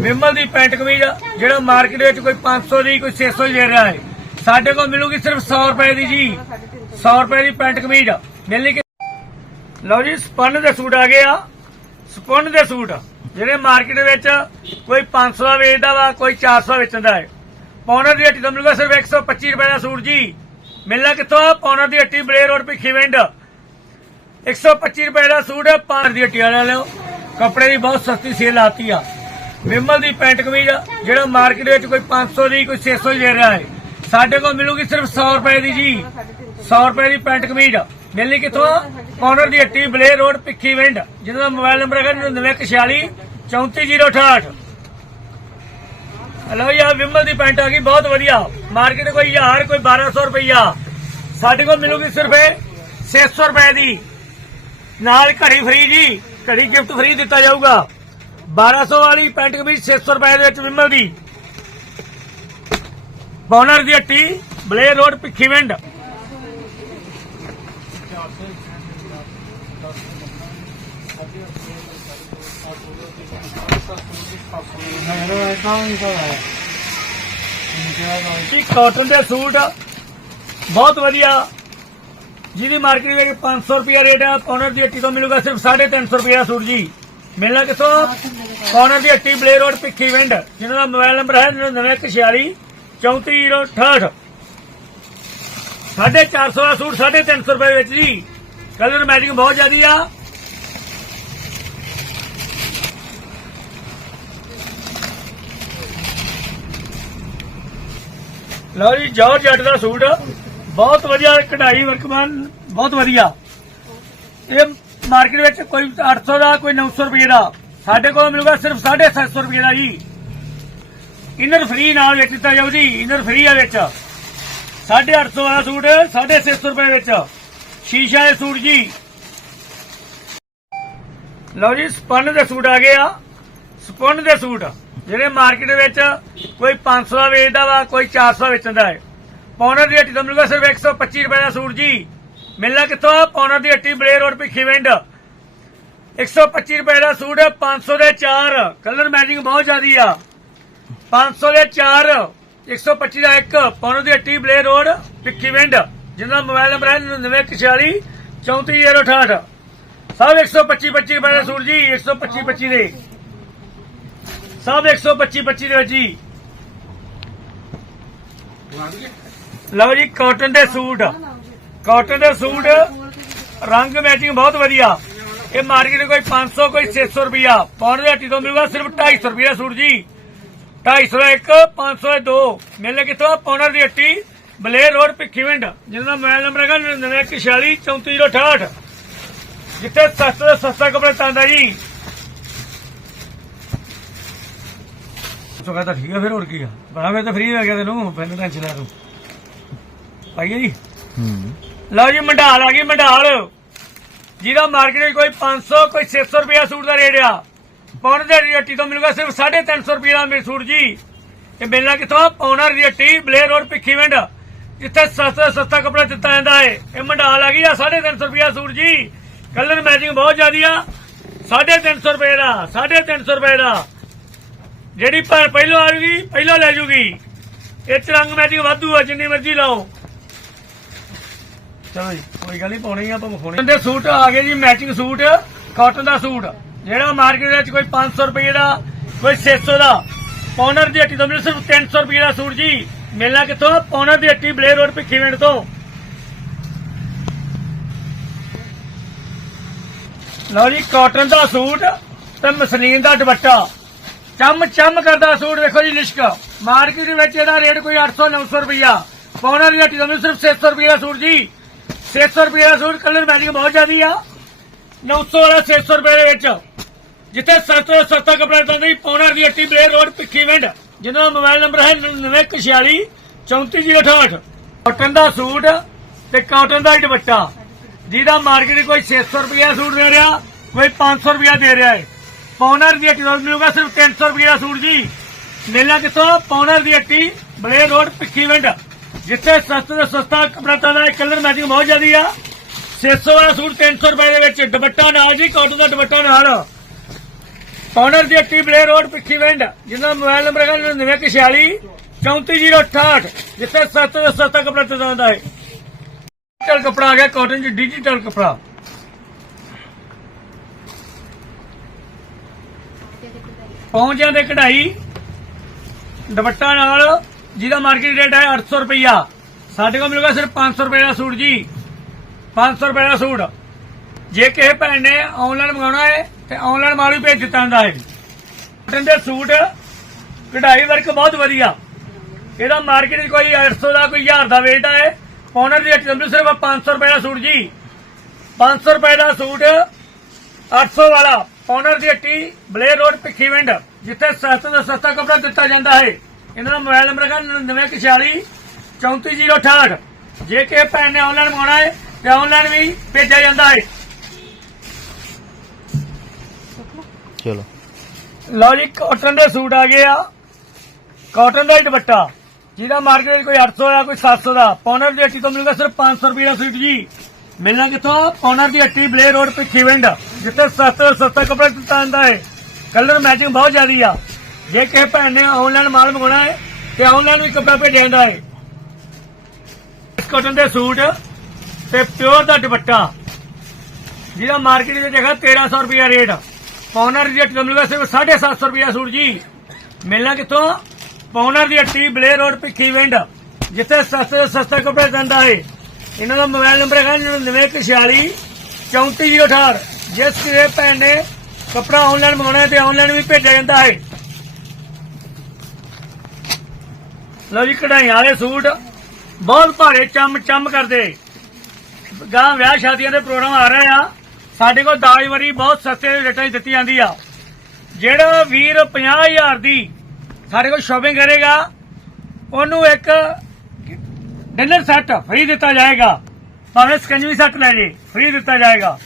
ਵਿਮਲ ਦੀ pant ਕਮੀਜ਼, ਜਿਹੜਾ market ਵਿੱਚ ਕੋਈ 500 ਦੀ, ਕੋਈ 600 ਦੀ ਦੇ ਰਿਹਾ ਹੈ। ਸਾਡੇ ਕੋਲ ਮਿਲੂਗੀ ਸਿਰਫ 100 ਰੁਪਏ ਦੀ ਜੀ। 100 ਰੁਪਏ ਦੀ ਪੈਂਟ ਕਮੀਜ਼। ਮਿਲਣੀ ਕਿ ਲਓ ਜੀ, ਸਪਨ ਦੇ ਸੂਟ ਆ ਗਏ ਆ। ਸਪਨ ਦੇ ਸੂਟ, ਜਿਹੜੇ ਮਾਰਕੀਟ ਵਿੱਚ ਕੋਈ 500 ਦਾ ਵੇਚਦਾ ਵਾ, ਕੋਈ 400 ਦਾ ਵੇਚਦਾ ਹੈ। ਪੌਣਰ ਦੀ ਹੱਟੀ ਦਾ ਮਿਲੂਗਾ ਸਿਰਫ 125 ਰੁਪਏ ਦਾ ਸੂਟ ਜੀ। ਮਿਲਣਾ ਕਿੱਥੋਂ ਆ? ਪੌਣਰ ਦੀ ਹੱਟੀ ਬਲੇਰ ਰੋਡ ਭਿੱਖੀ ਵਿੰਡ। 125 ਰੁਪਏ ਦਾ ਸੂਟ ਹੈ ਪੌਣਰ ਦੀ ਹੱਟੀ ਵਾਲਿਆਂ ਲਿਓ ਕੱਪੜੇ ਦੀ ਬਹੁਤ ਸਸਤੀ ਸੇਲ ਆਤੀ ਆ। ਵਿਮਲ ਦੀ ਪੈਂਟ ਕਮੀਜ਼ ਜਿਹੜਾ ਮਾਰਕੀਟ ਵਿੱਚ ਕੋਈ 500 ਦੀ, ਕੋਈ 600 ਦੀ ਦੇ ਰਿਹਾ ਹੈ। ਸਾਡੇ ਕੋਲ ਮਿਲੂਗੀ ਸਿਰਫ 100 ਰੁਪਏ ਦੀ ਜੀ। 100 ਰੁਪਏ ਦੀ ਪੈਂਟ ਕਮੀਜ਼ ਮਿਲਣੀ ਕਿੱਥੋਂ ਕੌਨਰ ਦੀ ਹੱਟੀ ਬਲੇ ਰੋਡ, ਭਿੱਖੀ ਵਿੰਡ। ਜਿਹਦਾ ਮੋਬਾਈਲ ਨੰਬਰ ਹੈਗਾ 9946 34068 ਹਲੋ ਯਾ ਵਿਮਲ ਦੀ ਪੈਂਟ ਆ ਗਈ, ਬਹੁਤ ਵਧੀਆ। ਮਾਰਕੀਟ ਕੋਈ 1000 ਕੋਈ 1200 ਰੁਪਈਆ। ਸਾਡੇ ਕੋਲ ਮਿਲੂਗੀ ਸਿਰਫ ਇਹ 600 ਰੁਪਏ ਦੀ। ਨਾਲ ਘੜੀ ਫ੍ਰੀ ਜੀ, ਘੜੀ ਗਿਫਟ ਫ੍ਰੀ ਦਿੱਤਾ ਜਾਊਗਾ। 1200 ਵਾਲੀ ਪੈਂਟ ਕਮੀਜ਼ 600 ਰੁਪਏ ਦੇ ਵਿੱਚ ਵਿਮਲ ਦੀ ਬੌਨਰ ਦੀ ਹੱਟੀ ਬਲੇ ਰੋਡ ਭਿੱਖੀ ਵਿੰਡ ਜੀ ਕਾਟਨ ਦੇ ਸੂਟ ਬਹੁਤ ਵਧੀਆ। ਜਿਹਦੀ ਮਾਰਕੀਟ ਵਿੱਚ 500 ਰੁਪਿਆ ਰੇਟ ਹੈ ਕਾਰਨਰ ਦੀ ਹੱਟੀ ਤੋਂ ਮਿਲੂਗਾ ਸਿਰਫ 350 ਰੁਪਏ ਦਾ ਸੂਟ ਜੀ। ਮਿਲਣਾ ਕਿੱਥੋਂ? ਕਾਰਨਰ ਦੀ ਹੱਟੀ ਬਲੇ ਰੋਡ ਭਿੱਖੀ ਵਿੰਡ ਜਿਹਨਾਂ ਦਾ ਮੋਬਾਈਲ ਨੰਬਰ ਹੈ 9946 34068 450 ਦਾ ਸੂਟ 350 ਰੁਪਏ ਵਿੱਚ ਜੀ। ਕਲਰ ਮੈਚਿੰਗ ਬਹੁਤ ਜ਼ਿਆਦੀ ਆ। ਲਓ ਜੀ ਜੌਰ ਜੱਟ ਦਾ ਸੂਟ। ਬਹੁਤ ਵਧੀਆ ਕਢਾਈ ਵਰਕਮਾਨ ਬਹੁਤ ਵਧੀਆ। ਇਹ ਮਾਰਕੀਟ ਵਿੱਚ ਕੋਈ 800 ਦਾ, ਕੋਈ 900 ਰੁਪਏ ਦਾ। ਸਾਡੇ ਕੋਲ ਮਿਲੂਗਾ ਸਿਰਫ 750 ਰੁਪਏ ਦਾ ਜੀ। ਇਨਰ ਫ੍ਰੀ ਨਾਲ ਵਿੱਚ ਦਿੱਤਾ ਜਾਊ ਜੀ ਇਨਰ ਫ੍ਰੀ ਆ ਵਿੱਚ। 850 ਵਾਲਾ ਸੂਟ 650 ਰੁਪਏ ਵਿੱਚ। ਸ਼ੀਸ਼ਾ ਦੇ ਸੂਟ ਜੀ। ਲਓ ਜੀ, ਸਪਨ ਦੇ ਸੂਟ ਆ ਗਏ ਆ। ਸਪਨ ਦੇ ਸੂਟ, ਜਿਹੜੇ ਮਾਰਕੀਟ ਵਿੱਚ ਕੋਈ 500 ਦਾ ਵੇਚਦਾ ਵਾ, ਕੋਈ 400 ਦਾ ਵੇਚਦਾ ਹੈ। ਪੌਨਰ ਦੀ ਹੱਟੀ ਤੋਂ ਮਿਲੂਗਾ ਸਿਰਫ 125 ਰੁਪਏ ਦਾ ਸੂਟ ਜੀ। ਮਿਲਣਾ ਕਿੱਥੋਂ ਆ? ਦੀ ਹੱਟੀ ਬਲੇ ਰੋਡ ਭਿੱਖੀ ਵਿੰਡ। 125 ਰੁਪਏ ਦਾ ਸੂਟ 500 ਦੇ 4 ਕਲਰ ਮੈਚਿੰਗ ਬਹੁਤ ਜ਼ਿਆਦੀ ਆ। 500 ਦੇ 4 125 ਦਾ 1 ਪੌਨਰ ਦੀ ਹੱਟੀ ਬਲੇ ਰੋਡ ਭਿੱਖੀ ਜਿਹਦਾ ਮੋਬਾਈਲ ਨੰਬਰ ਹੈ 9946 34068 ਸਭ 125 25 ਰੁਪਏ ਦਾ ਸੂਟ ਜੀ 125 25 ਦੇ। ਸਭ 125 25 ਦੇ ਜੀ। ਲਓ ਜੀ ਕਾਟਨ ਦੇ ਸੂਟ। ਕਾਟਨ ਦੇ ਸੂਟ, ਰੰਗ ਮੈਚਿੰਗ ਬਹੁਤ ਵਧੀਆ। ਇਹ ਮਾਰਕੀਟ ਕੋਈ 500 ਕੋਈ 600 ਰੁਪਿਆ ਪੌਂਡ ਦੇ ਹੱਟੀ ਤੋਂ ਮਿਲੂਗਾ ਸਿਰਫ 250 ਰੁਪਿਆ ਸੂਟ ਜੀ। 250 ਇੱਕ 500 ਮਿਲਨੇ ਕਿੱਥੋਂ? ਪੌਂਡਰ ਦੀ ਹੱਟੀ, ਬਲੇਰ ਰੋਡ ਭਿੱਖੀਵਿੰਡ ਜਿਹਦਾ ਮੋਬਾਈਲ ਨੰਬਰ ਹੈਗਾ 9946 34068 ਜਿੱਥੇ ਸਸਤਾ ਤੋਂ ਸਸਤਾ ਕੱਪੜਾ ਤਾਂਦਾ ਜੀ। ਤੋ ਕਹਿੰਦਾ ਠੀਕ ਹੈ ਫਿਰ, ਹੋਰ ਕੀ ਆ? ਬਣਾ ਫਿਰ ਤਾਂ ਫ੍ਰੀ ਹੋ ਗਿਆ ਤੈਨੂੰ ਪਹਿਲਾਂ ਟੈਨਸ਼ਨ ਲੈ ਤੂੰ। ਪਾਈਏ ਜੀ? ਹੂੰ। ਲਓ ਜੀ, ਮੰਡਾਲ ਆ ਗਈ ਮੰਡਾਲ। ਜਿਹਦਾ ਮਾਰਕੀਟ ਵਿੱਚ ਕੋਈ 500 ਕੋਈ 600 ਰੁਪਇਆ ਸੂਟ ਦਾ ਰੇਟ ਆ। ਪੌਣ ਦੇ ਰੇਟੀ ਤੋਂ ਮਿਲੂਗਾ ਸਿਰਫ 350 ਰੁਪਏ ਦਾ ਮੇਰੇ ਸੂਟ ਜੀ। ਇਹ ਮਿਲਣਾ ਕਿੱਥੋਂ? ਪੌਣਰ ਦੀ ਬਲੇਰ ਰੋਡ ਭਿੱਖੀ ਵਿੰਡ ਜਿੱਥੇ ਸਸਤਾ ਸਸਤਾ ਕੱਪੜਾ ਦਿੱਤਾ ਜਾਂਦਾ ਹੈ ਇਹ ਮੰਡਾਲ ਆ ਗਈ ਆ 350 ਰੁਪਇਆ ਸੂਟ ਜੀ। ਕਲਰ ਮੈਚਿੰਗ ਬਹੁਤ ਜ਼ਿਆਦੀ ਆ। 350 ਰੁਪਏ ਦਾ 350 ਰੁਪਏ ਦਾ। ਜਿਹੜੀ ਪਰ ਪਹਿਲੋਂ ਆ ਪਹਿਲੋਂ ਲੈ ਜੂਗੀ। ਇਹ 'ਚ ਰੰਗ ਮੈਚਿੰਗ ਵਾਧੂ ਆ, ਜਿੰਨੀ ਮਰਜ਼ੀ ਲਾਓ। ਚਲੋ ਜੀ, ਕੋਈ ਗੱਲ ਨਹੀਂ, ਪਾਉਣੀ ਆ, ਆਪਾਂ ਮਖਾਉਣੇ ਦੇ ਸੂਟ ਆ ਗਏ ਜੀ ਮੈਚਿੰਗ ਸੂਟ ਕਾਟਨ ਦਾ ਸੂਟ। ਜਿਹੜਾ ਮਾਰਕੀਟ ਵਿੱਚ ਕੋਈ 500 ਰੁਪਏ ਦਾ, ਕੋਈ 600 ਦਾ ਪੌਨਰ ਦੀ ਹੱਟੀ ਤੋਂ ਮਿਲ ਸਿਰਫ 300 ਰੁਪਏ ਦਾ ਸੂਟ ਜੀ। ਮਿਲਣਾ ਕਿੱਥੋਂ? ਪੌਨਰ ਦੀ ਹੱਟੀ ਬਲੇ ਰੋਡ ਭਿੱਖੀਵਿੰਡ ਤੋਂ। ਲਓ ਜੀ ਕਾਟਨ ਦਾ ਸੂਟ ਤੇ ਮਸਲੀਨ ਦਾ ਦੁਪੱਟਾ। ਚਮ ਚਮ ਕਰਦਾ ਸੂਟ, ਵੇਖੋ ਜੀ, ਲਿਸ਼ਕ। ਮਾਰਕੀਟ ਵਿੱਚ ਇਹਦਾ ਰੇਟ ਕੋਈ 800 900 ਰੁਪਇਆ ਪੌਨਰ ਦੀ ਹੱਟੀ ਤੋਂ ਮਿਲ ਸਿਰਫ 600 ਰੁਪਏ ਦਾ ਸੂਟ ਜੀ। 600 ਰੁਪਏ ਦਾ ਸੂਟ ਕਲਰ ਮੈਚਿੰਗ ਬਹੁਤ ਜ਼ਿਆਦੀ ਆ। 900 ਵਾਲਾ 600 ਰੁਪਏ ਦੇ ਵਿੱਚ। ਜਿੱਥੇ ਸਸਤਾ ਸਸਤਾ ਕੱਪੜਾ ਦਿੰਦਾ ਜੀ ਪੌਨਰ ਦੀ ਹੱਟੀ ਬਲੇ ਰੋਡ ਭਿੱਖੀਵਿੰਡ ਜਿਹਦਾ ਮੋਬਾਈਲ ਨੰਬਰ ਹੈ 9946 34068 ਕਾਟਨ ਦਾ ਸੂਟ ਤੇ ਕਾਟਨ ਦਾ ਦੁਪੱਟਾ। ਜਿਹਦਾ ਮਾਰਕੀਟ ਕੋਈ 600 ਰੁਪਏ ਦਾ ਸੂਟ ਦੇ ਰਿਹਾ, ਕੋਈ 500 ਰੁਪਏ ਦੇ ਰਿਹਾ ਹੈ ਪੌਨਰ ਦੀ ਹੱਟੀ ਤੋਂ ਮਿਲੂਗਾ, ਸਿਰਫ 300 ਰੁਪਏ ਦਾ ਸੂਟ ਜੀ। ਮੇਲਾ ਕਿੱਥੋਂ? ਪੌਨਰ ਦੀ ਹੱਟੀ ਬਲੇ ਰੋਡ ਭਿੱਖੀਵਿੰਡ ਜਿੱਥੇ ਸਸਤਾ ਤੋਂ ਸਸਤਾ ਕੱਪੜਾ ਤਾਂ ਕਲਰ ਮੈਚਿੰਗ ਬਹੁਤ ਜ਼ਿਆਦੀ ਆ। 600 ਵਾਲਾ ਸੂਟ 300 ਰੁਪਏ ਦੇ ਵਿੱਚ, ਦੁਪੱਟਾ ਨਾਲ ਜੀ ਕਾਟਨ ਦਾ ਦੁਪੱਟਾ ਨਾਲ। ਪੌਨਰ ਦੀ ਹੱਟੀ ਬਲੇ ਰੋਡ ਪਿੱਛੀ ਵਿੰਡ ਜਿਹਦਾ ਮੋਬਾਈਲ ਨੰਬਰ ਹੈ 9946 34068 ਜਿੱਥੇ ਸੱਤ ਤੋਂ ਸਸਤਾ ਕਪੜਾ ਦਿੱਤਾ ਜਾਂਦਾ ਹੈ। ਡਿਜੀਟਲ ਕਪੜਾ ਆ ਗਿਆ ਕਾਟਨ ਚ ਡਿਜੀਟਲ ਕਪੜਾ। ਪਹੁੰਚਿਆਂ ਦੇ ਕਢਾਈ, ਦੁਪੱਟਾ ਨਾਲ ਜਿਹਦਾ ਮਾਰਕੀਟ ਰੇਟ ਹੈ 800 ਰੁਪਇਆ ਸਾਡੇ ਕੋਲ ਮਿਲੂਗਾ ਸਿਰਫ 500 ਰੁਪਏ ਦਾ ਸੂਟ ਜੀ। 500 ਰੁਪਏ ਦਾ ਸੂਟ। ਜੇ ਕਿਸੇ ਭੈਣ ਨੇ ਆਨਲਾਈਨ ਮੰਗਾਉਣਾ ਹੈ, ਤੇ ਆਨਲਾਈਨ ਮਾਰੂ ਭੇਜ ਦਿੱਤਾ ਜਾਂਦਾ ਹੈ। ਕਾਟਨ ਦੇ ਸੂਟ, ਕਢਾਈ ਵਰਕ ਬਹੁਤ ਵਧੀਆ। ਇਹਦਾ ਮਾਰਕੀਟ 'ਚ ਕੋਈ 800 ਦਾ, ਕੋਈ 1000 ਦਾ ਵੇਟ ਹੈ। ਪੌਨਰ ਦੀ ਚੱਲੂ ਸਿਰਫ 500 ਰੁਪਏ ਦਾ ਸੂਟ ਜੀ। 500 ਰੁਪਏ ਦਾ ਸੂਟ 800 ਵਾਲਾ। ਪੌਨਰ ਦੀ ਹੱਟੀ ਬਲੇ ਰੋਡ ਭਿੱਖੀਵਿੰਡ, ਜਿੱਥੇ ਸਸਤੇ ਤੋਂ ਸਸਤਾ ਕੱਪੜਾ ਦਿੱਤਾ ਜਾਂਦਾ ਹੈ। ਇਹਨਾਂ ਦਾ ਮੋਬਾਈਲ ਨੰਬਰ ਹੈ 9946 34068 ਜੇ ਕਿਸੇ ਭੈਣ ਨੇ ਆਨਲਾਈਨ ਮੰਗਾਉਣਾ ਹੈ ਤੇ ਆਨਲਾਈਨ ਵੀ ਭੇਜਿਆ ਜਾਂਦਾ ਹੈ। ਚਲੋ। ਲਓ ਜੀ ਕਾਟਨ ਦੇ ਸੂਟ ਆ ਗਏ ਆ। ਕਾਟਨ ਦਾ ਹੀ ਦੁਪੱਟਾ। ਜਿਹਦਾ ਮਾਰਕੀਟ ਵਿੱਚ ਕੋਈ 800 ਦਾ ਕੋਈ 700 ਦਾ। ਪੌਨਰ ਦੀ ਹੱਟੀ ਤੋਂ ਮਿਲੂਗਾ ਸਿਰਫ 500 ਰੁਪਏ ਦਾ ਸੂਟ ਜੀ। ਮਿਲਣਾ ਕਿੱਥੋਂ? ਪੌਨਰ ਦੀ ਹੱਟੀ ਬਲੇ ਰੋਡ ਪਿੱਛੇ ਵਿੰਡ ਜਿੱਥੇ ਸਸਤਾ ਸਸਤਾ ਕੱਪੜਾ ਦਿੱਤਾ ਜਾਂਦਾ ਹੈ। ਕਲਰ ਮੈਚਿੰਗ ਬਹੁਤ ਜ਼ਿਆਦੀ ਆ। ਜੇ ਕਿਸੇ ਭੈਣ ਨੇ ਆਨਲਾਈਨ ਮਾਲ ਮੰਗਵਾਉਣਾ ਹੈ ਤੇ ਆਨਲਾਈਨ ਵੀ ਕੱਪੜਾ ਭੇਜਿਆ ਜਾਂਦਾ ਹੈ। ਕਾਟਨ ਦੇ ਸੂਟ ਤੇ ਪਿਓਰ ਦਾ ਦੁਪੱਟਾ। ਜਿਹਦਾ ਮਾਰਕੀਟ ਵਿੱਚ ਦੇਖਾ 1300 ਰੁਪਏ ਰੇਟ। ਪੌਨਰ ਦੀ ਹੱਟੀ ਤੋਂ ਮਿਲੂਗਾ ਸਿਰਫ 750 ਰੁਪਏ ਸੂਟ ਜੀ। ਮਿਲਣਾ ਕਿੱਥੋਂ? ਪੌਨਰ ਦੀ ਹੱਟੀ ਬਲੇ ਰੋਡ ਭਿੱਖੀ ਵਿੰਡ, ਜਿੱਥੇ ਸਸਤੇ ਤੋਂ ਸਸਤਾ ਕੱਪੜੇ ਦਿੰਦਾ ਹੈ। ਇਹਨਾਂ ਦਾ ਮੋਬਾਈਲ ਨੰਬਰ ਹੈਗਾ 9946 34068 ਜਿਸ ਕਿਸੇ ਭੈਣ ਨੇ ਕੱਪੜਾ ਆਨਲਾਈਨ ਮੰਗਵਾਉਣਾ ਤੇ ਆਨਲਾਈਨ ਵੀ ਭੇਜਿਆ ਜਾਂਦਾ ਹੈ। ਲਓ ਜੀ ਕਢਾਈਆਂ ਵਾਲੇ ਸੂਟ। ਬਹੁਤ ਭਾਰੇ ਚਮ ਚਮ ਕਰਦੇ। ਗਾਂ ਵਿਆਹ ਸ਼ਾਦੀਆਂ ਦੇ ਪ੍ਰੋਗਰਾਮ ਆ ਰਹੇ ਆ। ਸਾਡੇ ਕੋਲ ਦਾਜ ਵਰੀ ਬਹੁਤ ਸਸਤੇ ਰੇਟਾਂ 'ਚ ਦਿੱਤੀ ਜਾਂਦੀ ਆ। ਜਿਹੜਾ ਵੀਰ 50000 ਦੀ ਸਾਡੇ ਕੋਲ ਸ਼ਾਪਿੰਗ ਕਰੇਗਾ, ਉਹਨੂੰ ਇੱਕ ਡਿਨਰ ਸੈੱਟ ਫ੍ਰੀ ਦਿੱਤਾ ਜਾਏਗਾ। ਭਾਵੇਂ ਸਕੰਜਵੀ ਸੈੱਟ ਲੈ ਜੇ ਫ੍ਰੀ ਦਿੱਤਾ ਜਾਏਗਾ।